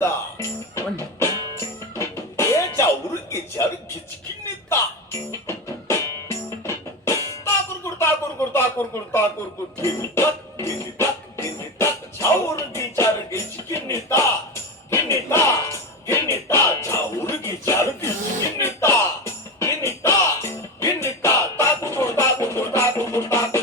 다. 자 우르기 자르기 치킨이다. 따꾸르꾸르 기니딱 자 우르기 자르기 치킨이다. 기니다 자 우르기 자르기 치킨이다. 기니다 따꾸르꾸르 기니딱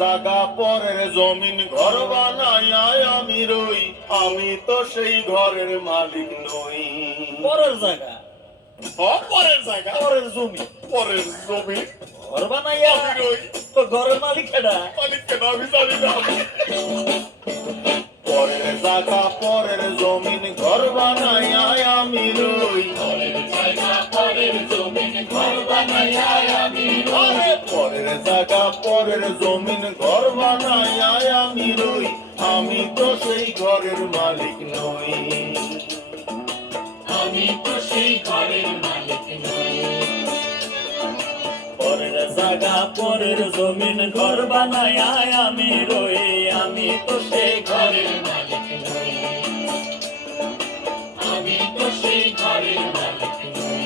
জাগা পরের জমিন ঘর বানাইয়া আমি রই, আমি তো সেই ঘরের মালিক নই। পরের জায়গা পরের জায়গা পরের জমি ঘর বানাইয়া আমি রই, তো ঘরের মালিক কেডা? মালিক কেন আমি জানি না। পরের জায়গা পরের জমিন ঘর বানাইয়া আমি রই, পরের জায়গা পরের জমিন ঘর বানাইয়া আমি আরে পরের জায়গা পরের জমিন ঘর বানাইয়া আমি রই, আমি তো সেই ঘরের মালিক নই। আমি তো সেই ঘরের মালিক নই। পরের জায়গা পরের জমিন ঘর বানাইয়া আমি রই, আমি তো সেই ঘরের মালিক নই। আমি তো সেই ঘরের মালিক নই।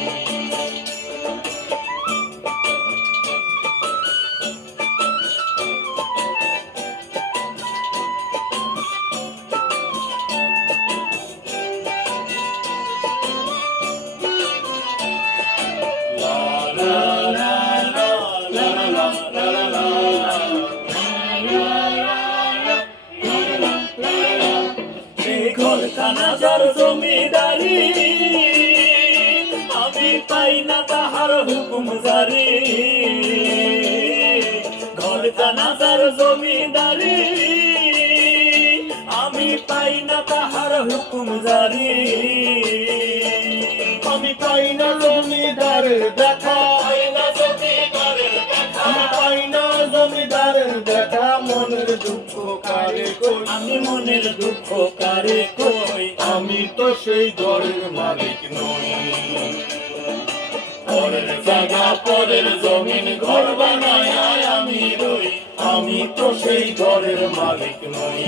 ঘরখানার জমিদারি আমি পাই না তাহার হুকুম জারি। ঘরখানার জমিদারি আমি পাই না তাহার হুকুম জারি। আমি পাই না জমিদারের দেখা, আমি পাই না জমিদারের দেখা, মনের দুঃখ কারে কই, আমি মনের দুঃখ কারে কই, আমি তো সেই ঘরের মালিক নই। পরের জায়গা পরের জমিন ঘর বানাইয়া আমি রই, আমি তো সেই ঘরের মালিক নই।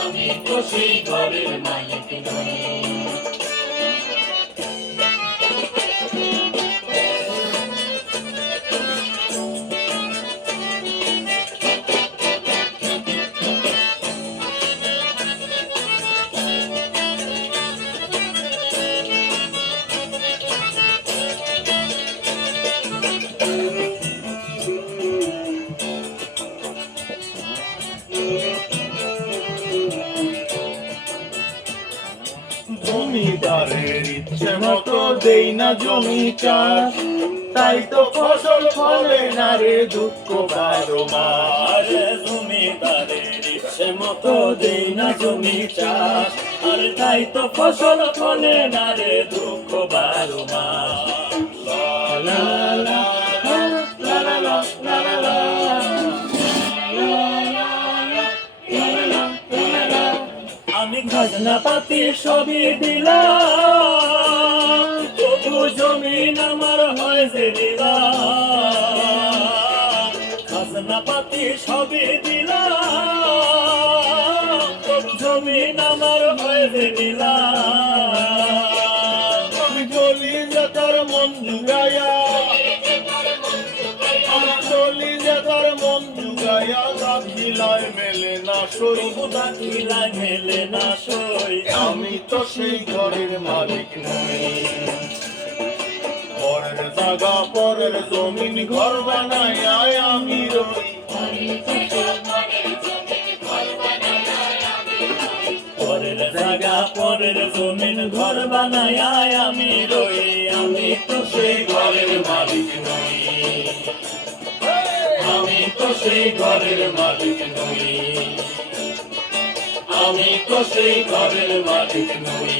আমি তো সেই ঘরের মালিক নই। জমিদারের ইচ্ছে মতো দেই না জমি চাষ, তাই তো ফসল ফলে না রে দুঃখ 12 মাস। আরে জমিদারের ইচ্ছে মতো দেই না জমি চাষ, আর তাই তো ফসল ফলে না রে দুঃখ 12 মাস। লা লা লা লা লা লা লা লা লা। আমি খাজনা পাতি সবই দিলাম, তবু জমিন আমার হয় যে দিলাম। খাজনা পাতি সবই দিলাম, তবু জমিন আমার হয় যে দিলাম। আমি চলি যে তার মন জুগাইয়া, আমি চলি যে তার মন জুগাইয়া, দাখিলায় মেলে না সই, তবু দাখিলায় মেলে না সই, আমি তো সেই ঘরের মালিক নই। পরের জায়গা পরের জমিন ঘর বানাইয়া আমি রই, পরের জায়গা পরের জমিন ঘর বানাইয়া আমি রই, আমি তো সেই ঘরের মালিক নই। আমি তো সেই ঘরের মালিক নই। আমি তো সেই ঘরের মালিক নই।